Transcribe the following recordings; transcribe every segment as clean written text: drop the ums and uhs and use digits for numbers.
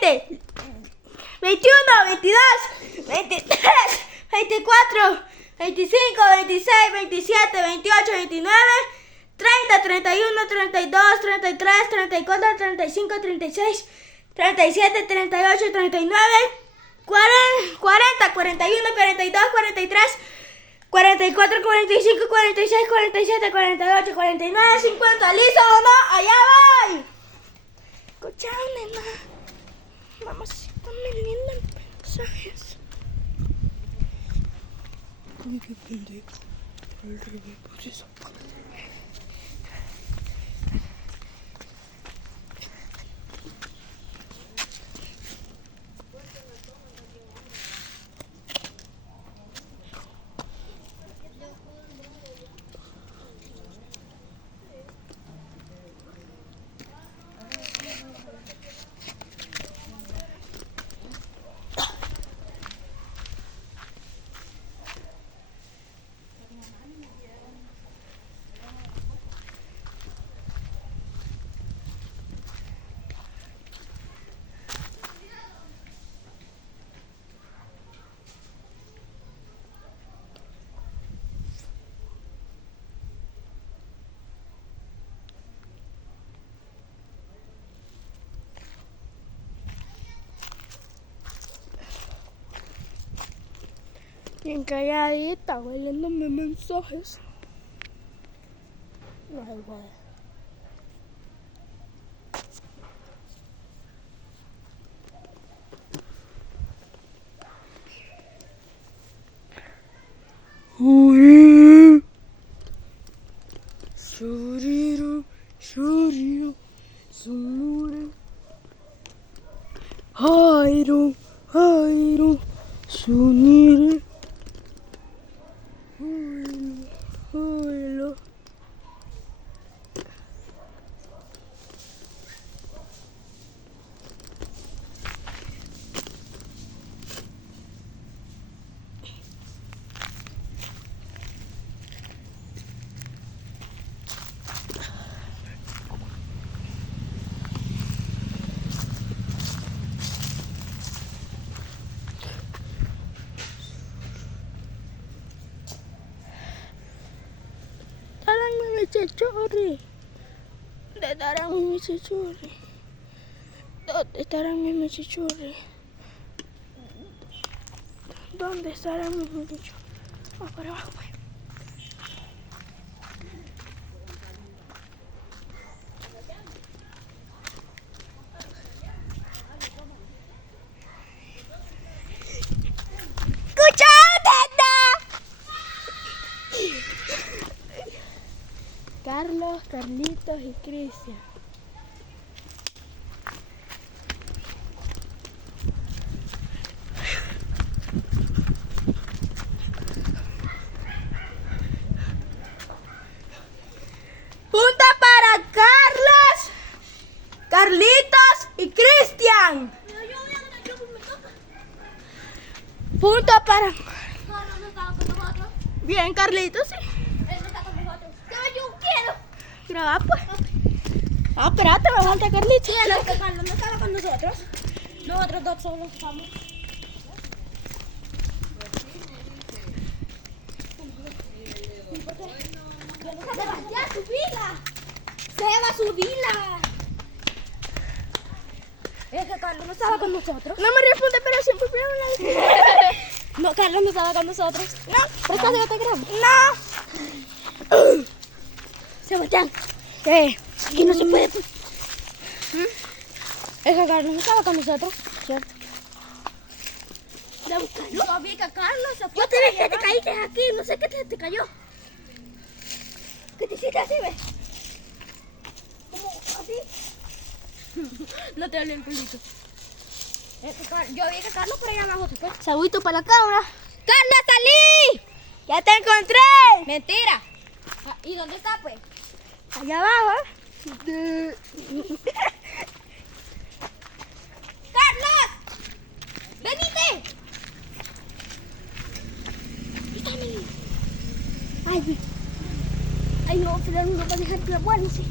20, 21, 22, 23, 24, 25, 26, 27, 28, 29, 30, 31, 32, 33, 34, 35, 36, 37, 38, 39, 40, 41, 42, 43, 44, 45, 46, 47, 48, 49, 50. ¿Listo o no? ¡Allá voy! Escucha, nena. Mamacita, me lindan mensajes. Uy, qué pendejo. El revés, pues eso. Bien calladita, güey, leyéndome mensajes. No es igual. Uy, shuriru, shuriru, sumure, hairu, hairu, sunire, huilo, huilo. Chichurri. ¿Dónde estarán mis chichurri? ¿Dónde estarán mis chichurri? ¿Dónde estarán mis chichurri? Vamos para abajo, pues. Carlos, Carlitos y Cristian. Punta para Carlos, Carlitos y Cristian. Punta para... Bien, Carlitos, sí. Yo quiero grabar, pues. Ah, espérate, me falta Carlitos. Sí, Carlos no estaba con nosotros. Nosotros dos solo estamos. ¡Ya, subila! ¡Seba, subila! Es que Carlos no estaba con nosotros. No me responde, pero siempre me habla. No, Carlos no estaba con nosotros. No. ¿Prestas de autograma? No. Sebastián, ¿Qué? aquí no se puede. Pues. Es que Carlos no estaba con nosotros. Cierto. Yo vi que Carlos se fue. Yo te vi que te caíste aquí, no sé qué te cayó. ¿Qué te hiciste así, ves? ¿Cómo así? No te hablé el culito. Es que yo vi que Carlos por ahí abajo se fue. Saludito para la cámara. ¡Carlos, salí! ¡Ya te encontré! Mentira. ¿Y dónde está, pues? Allá abajo. ¡Carlos! ¡Venite! Ay, ay, no, pero no va a dejar que apúrense.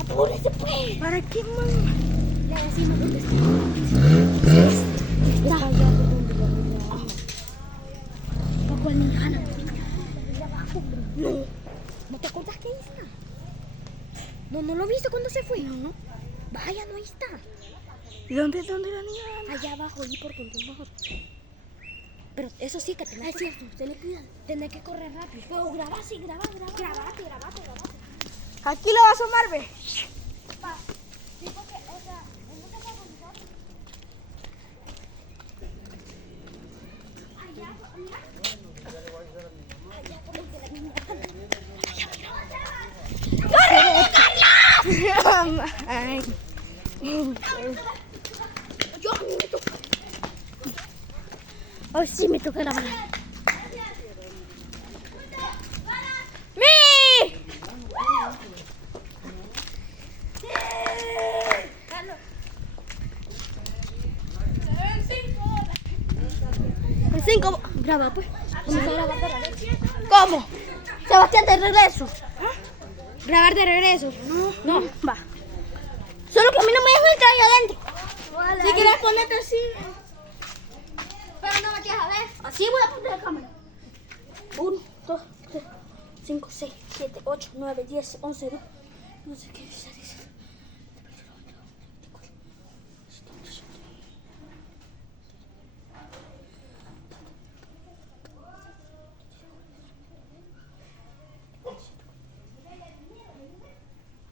Apúrese, pues. ¿Para qué, mamá? Le decimos dónde está. No, no lo viste cuando se fue. No. Vaya, no ahí está. ¿Y dónde la niña? Allá abajo, ahí por donde abajo. Pero eso sí que tenés Es cierto, se le cuida. tenés que correr rápido. Pero grabá, sí, grabate. Aquí lo va a asomar, ve. Sí, porque, o sea, en esta casa Ay. oh, sí, me toca grabar. ¡Mi! En 5. Graba, pues. Vamos a grabar de regreso. ¿Cómo? Sebastián, de regreso. Grabar de regreso. No, va. Solo que a mí no me dejan entrar ahí adentro. Si quieres ponerte así. Pero no me quieres a ver. Así voy a poner la cámara. 1, 2, 3, 5, 6, 7, 8, 9, 10, 11, 12. No sé qué dice.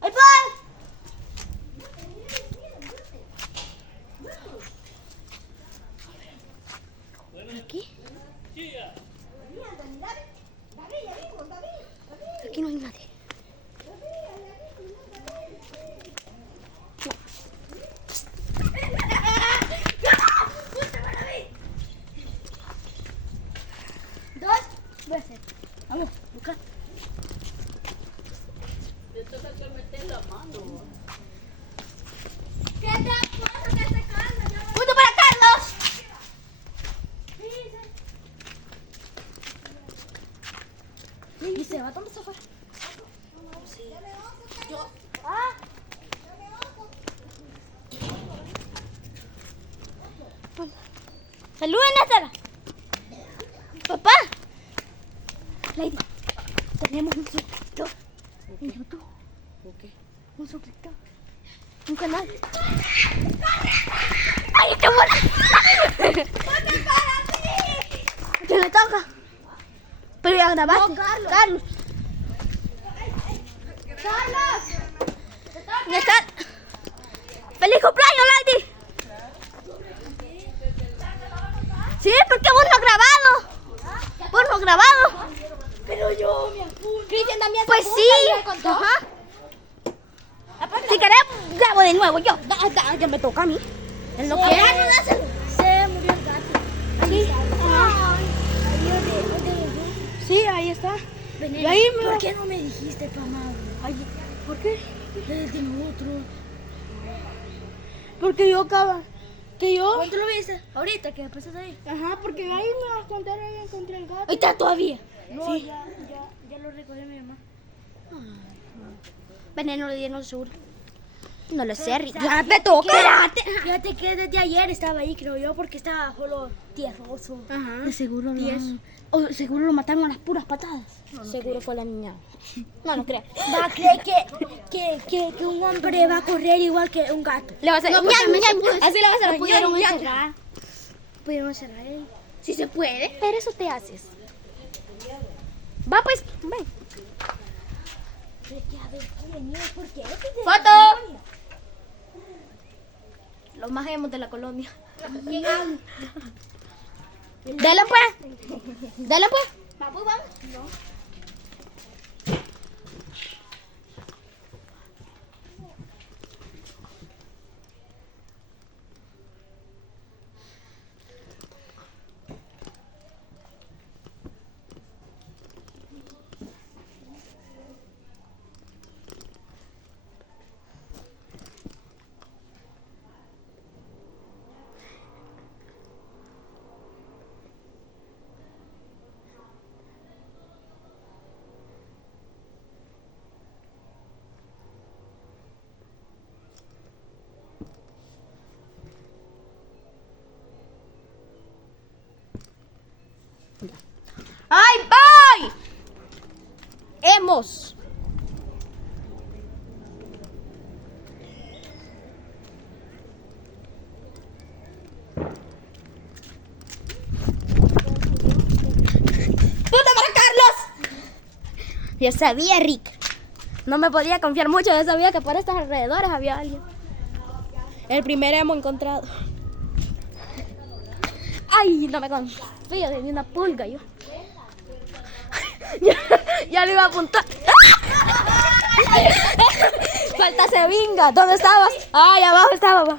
¡Ahí voy! Aquí. Aquí no hay nadie. Dos veces. Vamos, busca. ¿Qué te pasa? ¿Qué te calma? ¡Punto para Carlos! ¿Y se va? ¿Dónde se fue? Ah. Saluden, Nátala. Papá. Lady, tenemos un suscriptor en YouTube. ¿Qué? Un suscriptor. Un canal. ¡Ay, qué buena! ¿Qué le toca? Pero ya grabaste. No, Carlos. Carlos. ¿Dónde está? ¡Feliz cumpleaños, Lady! Sí, porque vos no has grabado. Vos no has grabado. Pero yo me apunto. Cristian también se Pues apunta, sí. ya contó. Ajá. Si querés, grabo de nuevo yo. Ya me toca a mí. Él no Sí. quiere. Se murió el gato. Sí. Ajá. Sí, ahí está. Veneno. Y ahí me ¿Por va- qué no me dijiste, mamá? Ay, ¿por qué? Desde nosotros. Porque yo acaba. Que yo. ¿Cuánto lo viste? Ahorita, que pasas ahí. Ajá, porque ahí me vas a contar, ahí encontré el gato. Ahí está todavía. No, Sí. ya lo recogió mi mamá. Veneno le dieron seguro. No lo sé, Rick. Ya te toca. Fíjate que desde ayer estaba ahí, creo yo, porque estaba solo tierroso. Ajá. De seguro lo Tieso. O seguro lo mataron a las puras patadas. Seguro fue la niña. No, no creo. Va a creer que un hombre va a correr igual que un gato. Le vas a No, ñam, porque ñam. no se Así le vas a no ñam, pudieron ñam. encerrar. Pudieron encerrar él. Si se puede. Pero eso te haces. Va pues, ven. ¿Por qué? ¡Foto! Los más emos de la colonia. Dale pues. Dale pues. Vamos, vamos. ¡Ay, voy! Hemos. Yo sabía, Rick. No me podía confiar mucho. Yo sabía que por estos alrededores había alguien. El primero hemos encontrado. Ay, no me confío de ni una pulga yo. Ya lo iba a apuntar. Falta se vinga. ¿Dónde estabas? Ay, abajo estaba. Va.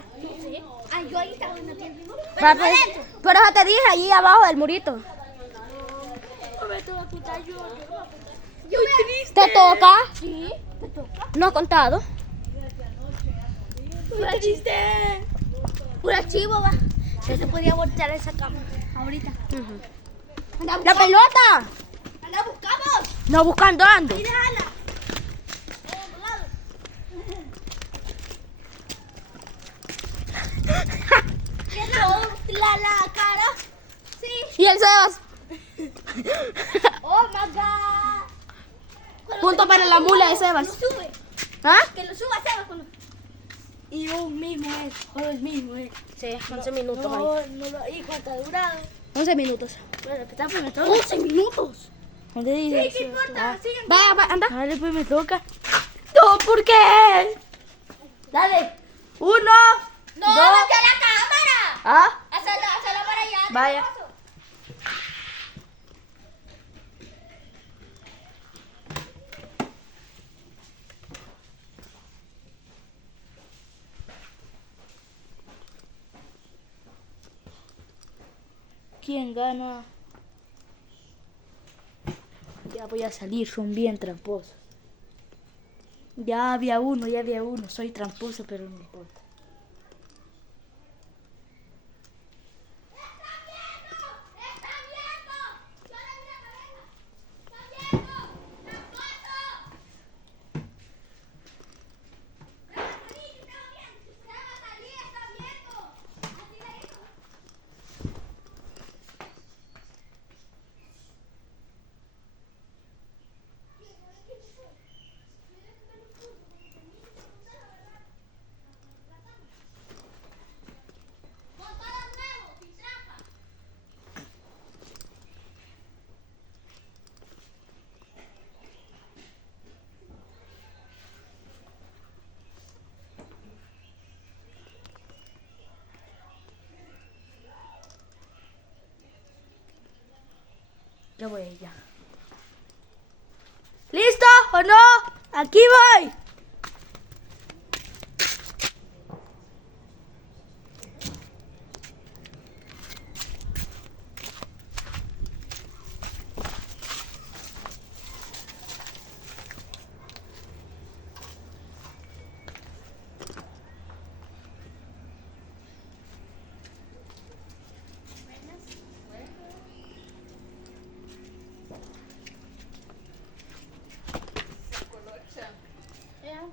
Ay, yo ahí estaba en la tienda. Va, pues, por eso te dije, allí abajo del murito. Yo triste. ¿Te toca? Sí, me toca. No he contado. Muy triste. Un archivo, va. Yo se podía voltear esa cama ahorita. ¡La pelota! ¡Anda, buscamos! No, buscando ando. Mira, Ana. La cara. Sí. ¿Y el Sebas? Oh my god. Punto para la mula de Sebas. Lo sube. ¿Ah? Que lo suba Sebas cuando. Y yo mismo es. Solo el mismo es. Sí, 11 minutos ahí. No lo. ¿Y cuánto ha durado? 11 minutos. Bueno, que está pues me toca. 11 minutos. ¿Dónde dices? Sí, ¿qué importa? Sigan. Va, anda. Dale, pues me toca. No, ¿por qué? Dale. 1, No, 2. vete a la cámara. ¿Ah? Hazlo para allá. Vaya. ¿Quién gana? Ya voy a salir, son bien tramposos. Ya había uno, Soy tramposo, pero no importa. Ya voy allá. ¿Listo o no? Aquí voy.